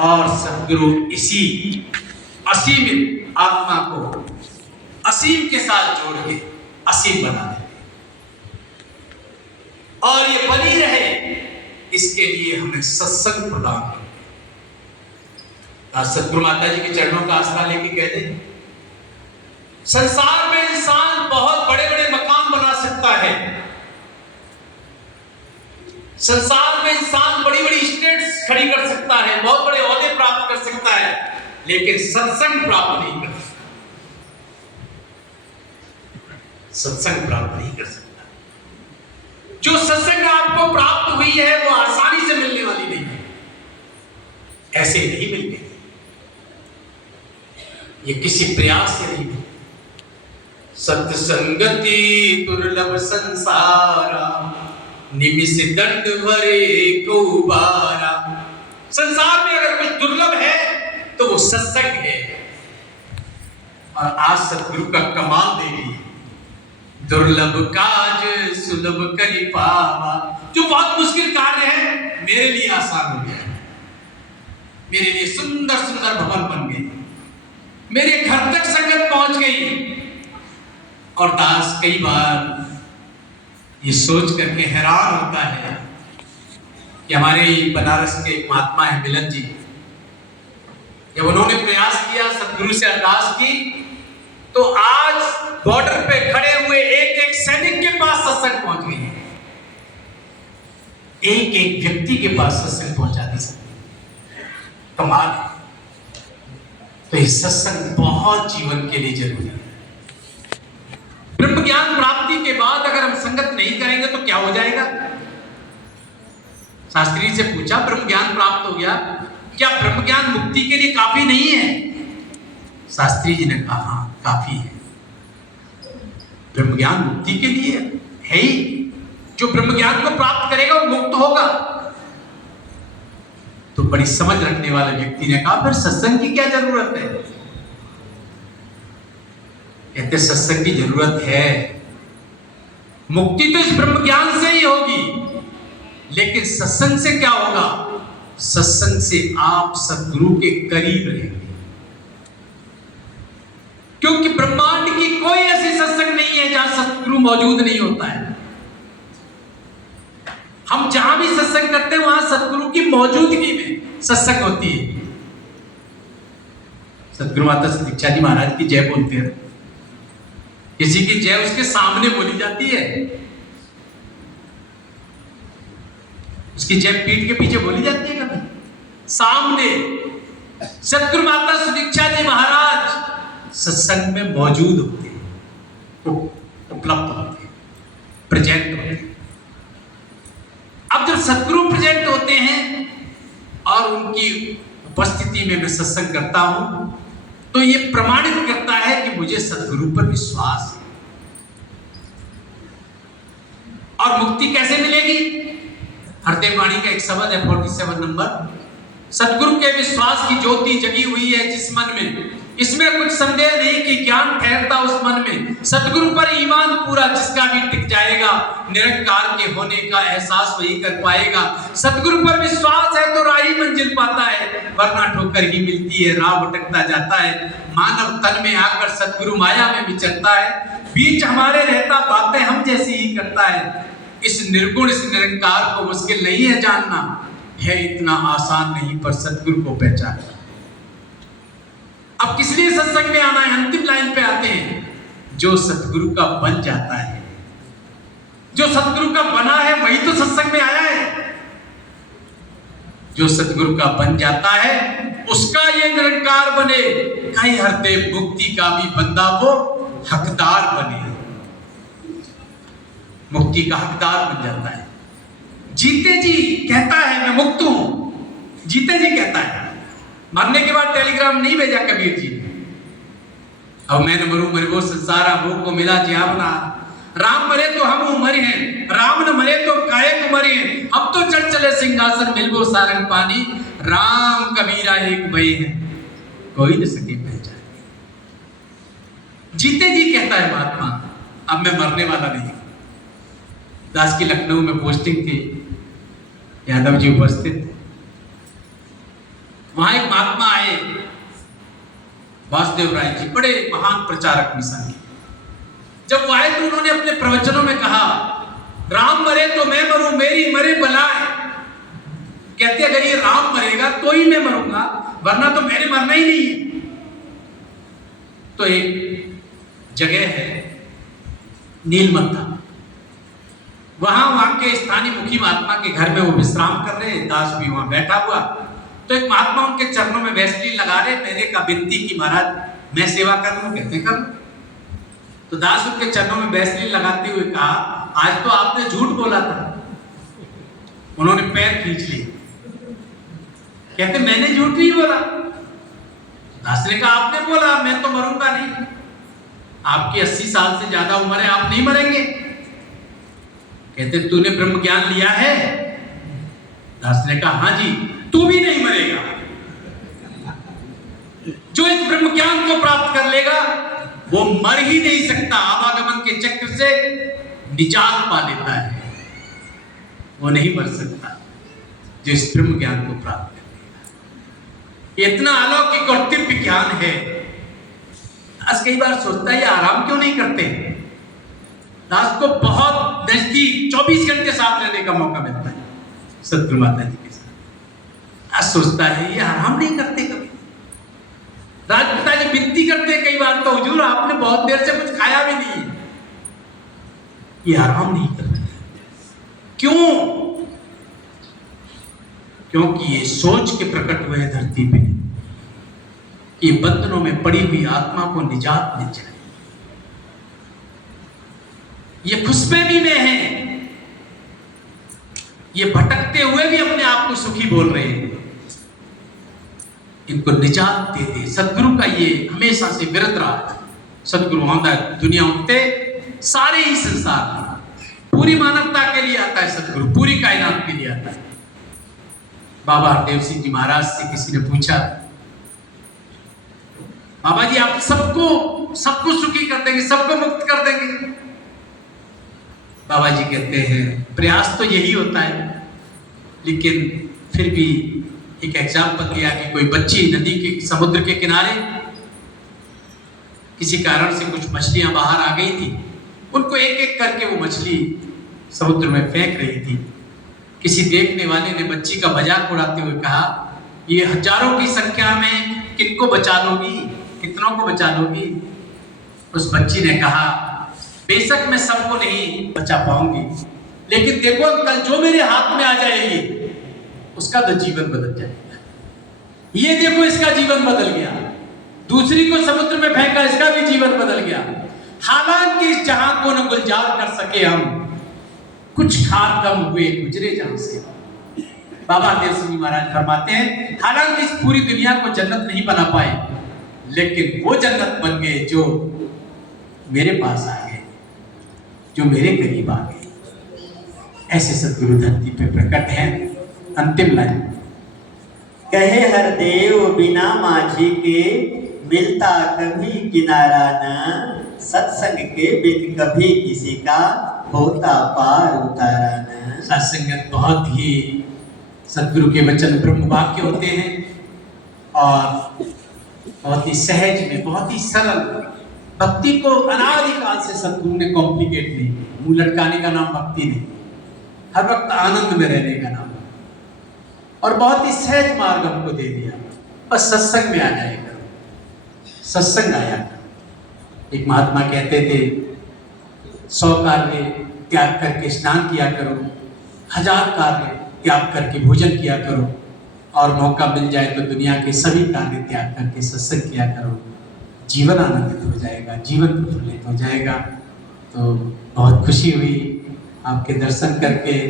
और सदगुरु इसी असीमित आत्मा को असीम के साथ जोड़ के असीम बना देते और ये बनी रहे, इसके लिए हमें सत्संग प्रदान करें। आज सदगुरु माता जी के चरणों का आसरा लेके कहते हैं, संसार में इंसान बहुत बड़े बड़े मकान बना सकता है, संसार में इंसान बड़ी बड़ी स्टेट्स खड़ी कर सकता है, बहुत बड़े ओहदे प्राप्त कर सकता है, लेकिन सत्संग प्राप्त नहीं कर सकता। सत्संग प्राप्त नहीं कर सकता। जो सत्संग आपको प्राप्त हुई है वो आसानी से मिलने वाली नहीं है, ऐसे नहीं मिलती, ये किसी प्रयास से नहीं मिलती। सत्संगति दुर्लभ संसारा, निमिष दंड भरे को बारा। संसार में अगर कुछ दुर्लभ है तो वो सत्संग है। और आज सतगुरु का कमाल देखिए, दुर्लभ काज सुलभ करि पावा। जो बहुत मुश्किल कार्य है मेरे लिए आसान हो गया, मेरे लिए सुंदर सुंदर भवन बन गए, मेरे घर तक संगत पहुंच गई। और दास कई बार ये सोच करके हैरान होता है कि हमारे बनारस के एक महात्मा है मिलन जी, जब उन्होंने प्रयास किया, सतगुरु से अरदास की, तो आज बॉर्डर पे खड़े हुए एक एक सैनिक के पास सत्संग पहुंच गई है, एक एक व्यक्ति के पास सत्संग पहुंचा दी सकती। कमाल है। तो ये सत्संग बहुत जीवन के लिए जरूरी है। ब्रह्म ज्ञान प्राप्ति के बाद अगर हम संगत नहीं करेंगे तो क्या हो जाएगा? शास्त्री से पूछा, ब्रह्म ज्ञान प्राप्त हो गया, क्या ब्रह्म ज्ञान मुक्ति के लिए काफी नहीं है? शास्त्री जी ने कहा हाँ काफी है, ब्रह्म ज्ञान मुक्ति के लिए है ही। जो ब्रह्म ज्ञान को प्राप्त करेगा वो मुक्त होगा। तो बड़ी समझ रखने वाले व्यक्ति ने कहा फिर सत्संग की क्या जरूरत है? कहते सत्संग की जरूरत है, मुक्ति तो इस ब्रह्म ज्ञान से ही होगी, लेकिन सत्संग से क्या होगा? सत्संग से आप सद्गुरु के करीब रहेंगे, क्योंकि ब्रह्मांड की कोई ऐसी सत्संग नहीं है जहां सतगुरु मौजूद नहीं होता है। हम जहां भी सत्संग करते हैं वहां सतगुरु की मौजूदगी में सत्संग होती है। सतगुरु माता दीक्षा जी महाराज की जय बोलते हैं, किसी की जय उसके सामने बोली जाती है, उसकी जय पीठ के पीछे बोली जाती है, कभी सामने। सतगुरु माता दीक्षा जी महाराज सत्संग में मौजूद होते हैं, उपलब्ध होते हैं, प्रेजेंट होते हैं। अब जब सतगुरु प्रेजेंट होते हैं और उनकी उपस्थिति में मैं सत्संग करता हूं, तो ये प्रमाणित करता है कि मुझे सतगुरु पर विश्वास है। और मुक्ति कैसे मिलेगी? हरदेव वाणी का एक शब्द है 47 नंबर, सतगुरु के विश्वास की ज्योति जगी हुई है जिस मन में, इसमें कुछ संदेह नहीं कि ज्ञान ठहरता उस मन में। सतगुरु पर ईमान पूरा जिसका भी टिक जाएगा, निरंकार के होने का एहसास वही कर पाएगा। सतगुरु पर विश्वास है तो राही मंजिल पाता है, वरना ठोकर ही मिलती है, राह भटकता जाता है। मानव तन में आकर सतगुरु माया में विचरता है, बीच हमारे रहता बातें हम जैसी ही करता है। इस निर्गुण इस निरंकार को मुश्किल नहीं है जानना, है इतना आसान नहीं पर सतगुरु को पहचानना। अब किस लिए सत्संग में आना है? अंतिम लाइन पे आते हैं, जो सतगुरु का बन जाता है, जो सतगुरु का बना है वही तो सत्संग में आया है। जो सतगुरु का बन जाता है उसका ये निरंकार बने, कहीं हरदेव मुक्ति का भी बंदा वो हकदार बने, मुक्ति का हकदार बन जाता है। जीते जी कहता है मैं मुक्त हूं, जीते जी कहता है। मरने के बाद टेलीग्राम नहीं भेजा कबीर जी ने, अब मैं न मरूं मरगो संसारा भोग को मिला जियावना। राम मरे तो हम मरे हैं, राम न मरे तो काहे को मरे हैं। अब तो चढ़ चले सिंहासन मिलबो सारंग पानी, राम कबीरा एक भय है कोई न सके पहचान। जीते जी कहता है महात्मा, अब मैं मरने वाला नहीं। दास की लखनऊ में पोस्टिंग थी, यादव जी उपस्थित थे, वहां एक महात्मा आए, वासुदेव राय जी, बड़े महान प्रचारक मिशन के। जब वो आए तो उन्होंने अपने प्रवचनों में कहा, राम मरे तो मैं मरूं, मेरी मरे बलाए। कहते अगर ये राम मरेगा तो ही मैं मरूंगा, वरना तो मैंने मरना ही नहीं है। तो एक जगह है नीलमंथा, वहां के स्थानीय मुखी महात्मा के घर में वो विश्राम कर रहे, दास भी वहां बैठा हुआ। तो एक महात्मा उनके चरणों में वैसलीन लगा रहे, मैंने का विनती की महाराज मैं सेवा कर लूं, कहते कर लूं। तो दास उनके चरणों में वैसलीन लगाते हुए कहा, आज तो आपने झूठ बोला था। उन्होंने पैर खींच लिए, कहते मैंने झूठ नहीं बोला। दास ने कहा आपने बोला, मैं तो मरूंगा नहीं, आपकी 80 साल से ज्यादा उम्र है, आप नहीं मरेंगे। कहते तूने ब्रह्म ज्ञान लिया है? दास ने कहा हाँ जी। तू भी नहीं मरेगा। जो इस ब्रह्म ज्ञान को प्राप्त कर लेगा वो मर ही नहीं सकता, आवागमन के चक्र से निजात पा लेता है, वो नहीं मर सकता जो इस ब्रह्म ज्ञान को प्राप्त कर लेगा। इतना अलौकिक और दिव्य ज्ञान है। दास कई बार सोचता है ये आराम क्यों नहीं करते। दास को बहुत नजदीक 24 घंटे साथ रहने का मौका मिलता है सतगुरु माता जी के साथ। दास सोचता है ये आराम नहीं करते कभी। राजपिता जी विनती करते हैं कई बार, तो हुजूर आपने बहुत देर से कुछ खाया भी नहीं है, ये आराम नहीं करते। क्यों? क्योंकि ये सोच के प्रकट हुए धरती पे ये बंधनों में पड़ी हुई आत्मा को निजात मिल जाए। ये खुशबेबी में है, ये भटकते हुए भी अपने आप को सुखी बोल रहे हैं, इनको निजात दे दे। सतगुरु का ये हमेशा से विरत रहा है। सतगुरु आता है दुनिया उठते सारे ही संसार में, पूरी मानवता के लिए आता है सतगुरु, पूरी कायनात के लिए आता है। बाबा हरदेव सिंह जी महाराज से किसी ने पूछा, बाबा जी आप सबको सुखी कर देंगे, सबको मुक्त कर देंगे? बाबा जी कहते हैं प्रयास तो यही होता है, लेकिन फिर भी एक एग्जाम्पल दिया कि कोई बच्ची नदी के समुद्र के किनारे किसी कारण से कुछ मछलियां बाहर आ गई थी, उनको एक एक करके वो मछली समुद्र में फेंक रही थी। किसी देखने वाले ने बच्ची का मजाक उड़ाते हुए कहा, ये हजारों की संख्या में किनको बचा लोगी, कितनों को बचा लोगी? उस बच्ची ने कहा, बेशक मैं सबको नहीं बचा पाऊंगी, लेकिन देखो कल जो मेरे हाथ में आ जाएगी उसका तो जीवन बदल जाएगा। ये देखो इसका जीवन बदल गया, दूसरी को समुद्र में फेंका, इसका भी जीवन बदल गया। हालांकि इस जहां को न गुलजार कर सके हम, कुछ खार कम हुए गुजरे जहां से। बाबा हरदेव सिंह जी महाराज फरमाते हैं, हालांकि इस पूरी दुनिया को जन्नत नहीं बना पाए, लेकिन वो जन्नत बन गए जो मेरे पास आ गए, जो मेरे करीब आ गए। ऐसे सतगुरु धरती पे प्रकट हैं। अंतिम लाइन, कहे हरदेव बिना माझी के मिलता कभी किनारा न, सत्संग के बिन कभी किसी का होता पार उतारा न। सत्संगत बहुत ही सतगुरु के वचन ब्रह्म वाक्य होते हैं और बहुत ही सहज में, बहुत ही सरल। भक्ति को अनादिकाल से सतगुरु ने कॉम्प्लिकेट नहीं, मुंह लटकाने का नाम भक्ति नहीं, हर वक्त आनंद में रहने का नाम, और बहुत ही सहज मार्ग हमको दे दिया। बस सत्संग में आ जाएगा, सत्संग आया। एक महात्मा कहते थे, 100 कार्य त्याग करके स्नान किया करो, 1000 कार्य त्याग करके भोजन किया करो, और मौका मिल जाए तो दुनिया के सभी कार्य त्याग करके सत्संग किया करो। जीवन आनंदित हो जाएगा, जीवन प्रफुल्लित हो जाएगा। तो बहुत खुशी हुई आपके दर्शन करके।